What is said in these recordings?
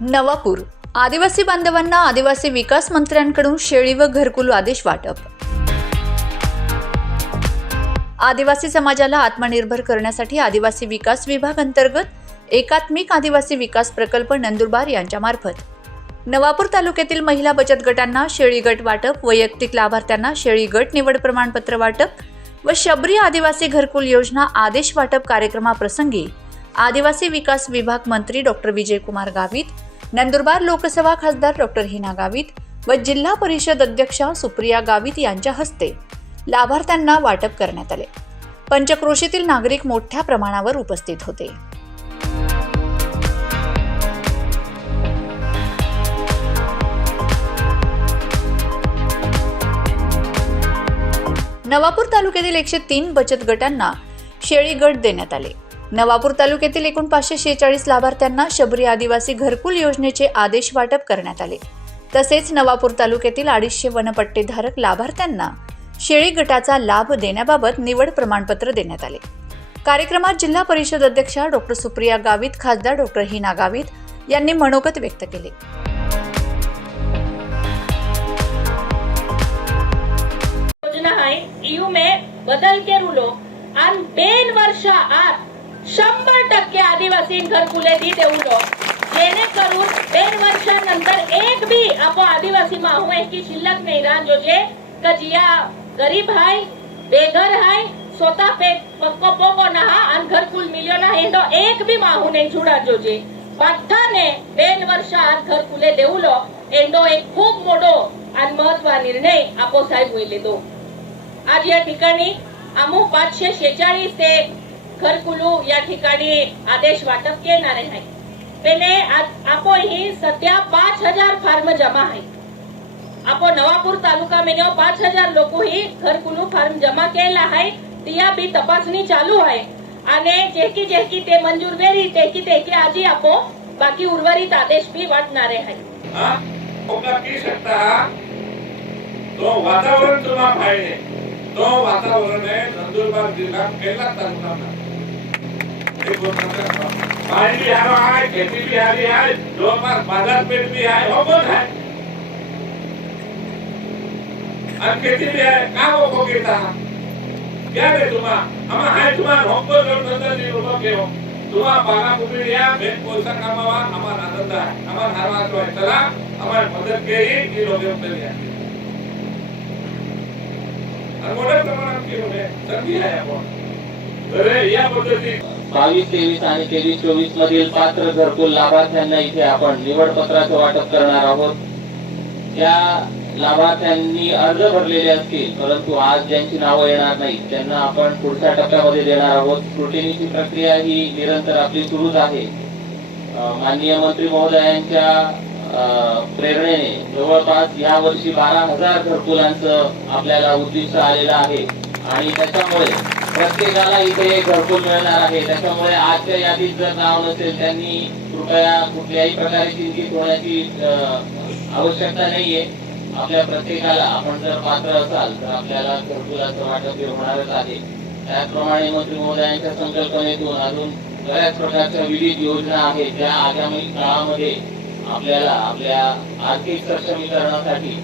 नवापूर. आदिवासी बांधवांना आदिवासी विकास मंत्र्यांकडून शेळी व घरकुल आदेश वाटप. आदिवासी समाजाला आत्मनिर्भर करण्यासाठी आदिवासी विकास विभाग अंतर्गत एकात्मिक आदिवासी विकास प्रकल्प नंदुरबार यांच्यामार्फत नवापूर तालुक्यातील महिला बचत गटांना शेळी गट वाटप वैयक्तिक लाभार्थ्यांना शेळी गट निवड प्रमाणपत्र वाटप व शबरी आदिवासी घरकुल योजना आदेश वाटप कार्यक्रमाप्रसंगी आदिवासी विकास विभाग मंत्री डॉक्टर विजयकुमार गावित नंदुरबार लोकसभा खासदार डॉक्टर हिना गावित व जिल्हा परिषद अध्यक्षा सुप्रिया गावित यांच्या हस्ते लाभार्थ्यांना वाटप करण्यात आले. पंचक्रोशीतील नागरिक मोठ्या प्रमाणावर उपस्थित होते. नवापूर तालुक्यातील एकशे तीन बचत गटांना शेळी गट देण्यात आले. नवापूर तालुक्यातील एकूण पाचशे शेहेचाळीस लाभार्थ्यांना शबरी आदिवासी घरकुल योजनेचे आदेश वाटप करण्यात आले. तसेच नवापूर तालुक्यातील अडीचशे वनपट्टेधारक लाभार्थ्यांना शेळी गटाचा लाभ देण्याबाबत निवड प्रमाणपत्र देण्यात आले. कार्यक्रमात जिल्हा परिषद अध्यक्षा डॉक्टर सुप्रिया गावित खासदार डॉक्टर हिना गावित यांनी मनोगत व्यक्त केले. योजना आहे. EU में बदल के रूलो. आणि बेन वर्षा आत शंभर टक्के आदिवासी घरकुले दी देऊलो जेणेकरून बेन वर्षानंतर एक भी आपण आदिवासी माहू आहे की शिल्लक नाही राहत जो जे कजिया गरीब आहे बेघर आहे स्वतः पे पक्को पोको नहा आणि घरकुल मिल्यो ना हे तो एक भी माहू नाही छुडा जो जे બધાને બેન વર્ષાત ઘરકુલે દેવુલો એનો એક ખૂબ મોટો आणि महत्वा निर्णय आपो साहेब होईल तो आज या ठिकाणी आम्ही पाचशे शेचाळीस ते घरकुलू या ठिकाणी आदेश वाटप केणार आहे पहिले आज आपो ही सध्या पाच हजार फार्म जमा आहे आपो नवापूर तालुका में पाच हजार लोक ही घरकुलू फार्म जमा केला आहे तिया बी तपासणी चालू आहे. आणि जेकी जेकी ते मंजूर वेरी तेकी तेकी आजी आपो बाकी उर्वरित आदेश बी वाटणारे आहे हा? वातावरण तुम्हाला पाहिजे तो वातावरण आहे नंदुरबार जिल्हा पहिला तालुका पाणी बी हवा है खेती भी हरी है हवी आहे बाजार पेट भी आहे वो पण है और खेती भी है बी वो को गिरता है क्या रे तुम्हा आम्हा हाय तुम्हा होको जोड जी नी के हो तुम्हा बागा कुठे या बेन पैसा कमावा आम्हाला आनंद आहे आम्हाला हरवायचो है चला आम्हाला मदत केली की लोक केली लिया आणि मोठ्या प्रमाणात केलं आहे संधी आहे आपण तर या पद्धती बावीस तेवीस आणि तेवीस चोवीस मधील पात्र घरकुल लाभार्थ्यांना इथे आपण निवड पत्राचं वाटप करणार आहोत. त्या लाभार्थ्यांनी अर्ज भरलेले असतील परंतु आज ज्यांची नावं येणार नाही त्यांना आपण पुढच्या टप्प्यामध्ये देणार आहोत. स्क्रुटिनीची प्रक्रिया ही निरंतर आपली सुरूच आहे. माननीय मंत्री महोदयांच्या अं, प्रेरणेने जवळपास या वर्षी बारा हजार घरकुलांचं आपल्याला उद्दिष्ट आलेलं आहे. आणि त्याच्यामुळे प्रत्येकाला इथे घरकुल मिळणार आहे. त्याच्यामुळे आजच्या यादीत जर नाव नसेल त्यांनी कृपया कुठल्याही प्रकारे चिंतित होण्याची आवश्यकता नाहीये. आपल्या प्रत्येकाला आपण जर पात्र असाल तर आपल्याला घरकुलाचं वाटप होणारच आहे. त्याचप्रमाणे मंत्री महोदयांच्या संकल्पनेतून अजून बऱ्याच प्रकारच्या विविध योजना आहेत ज्या आगामी काळामध्ये आपल्याला आपल्या आर्थिक सक्षमीकरणासाठी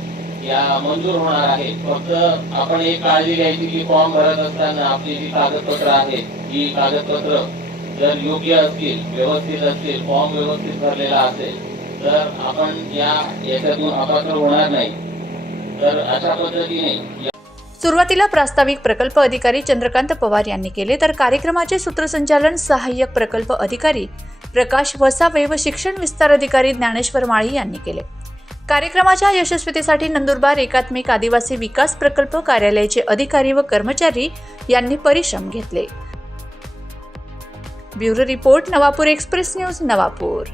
या मंजूर होणार आहेत फक्त आपण एक काळजी घ्यायची की फॉर्म भरत असताना आपली जी कागदपत्र आहेत ही कागदपत्र जर योग्य असतील व्यवस्थित असतील फॉर्म व्यवस्थित भरलेला असेल तर आपण या याच्यातून अपात्र होणार नाही. तर अशा पद्धतीने सुरुवातीला प्रास्ताविक प्रकल्प अधिकारी चंद्रकांत पवार यांनी केले तर कार्यक्रमाचे सूत्रसंचालन सहाय्यक प्रकल्प अधिकारी प्रकाश वसावे व शिक्षण विस्तार अधिकारी ज्ञानेश्वर माळी यांनी केले. कार्यक्रमाच्या यशस्वीतेसाठी नंदुरबार एकात्मिक आदिवासी विकास प्रकल्प कार्यालयाचे अधिकारी व कर्मचारी यांनी परिश्रम घेतले. Bureau report Navapur express news Navapur.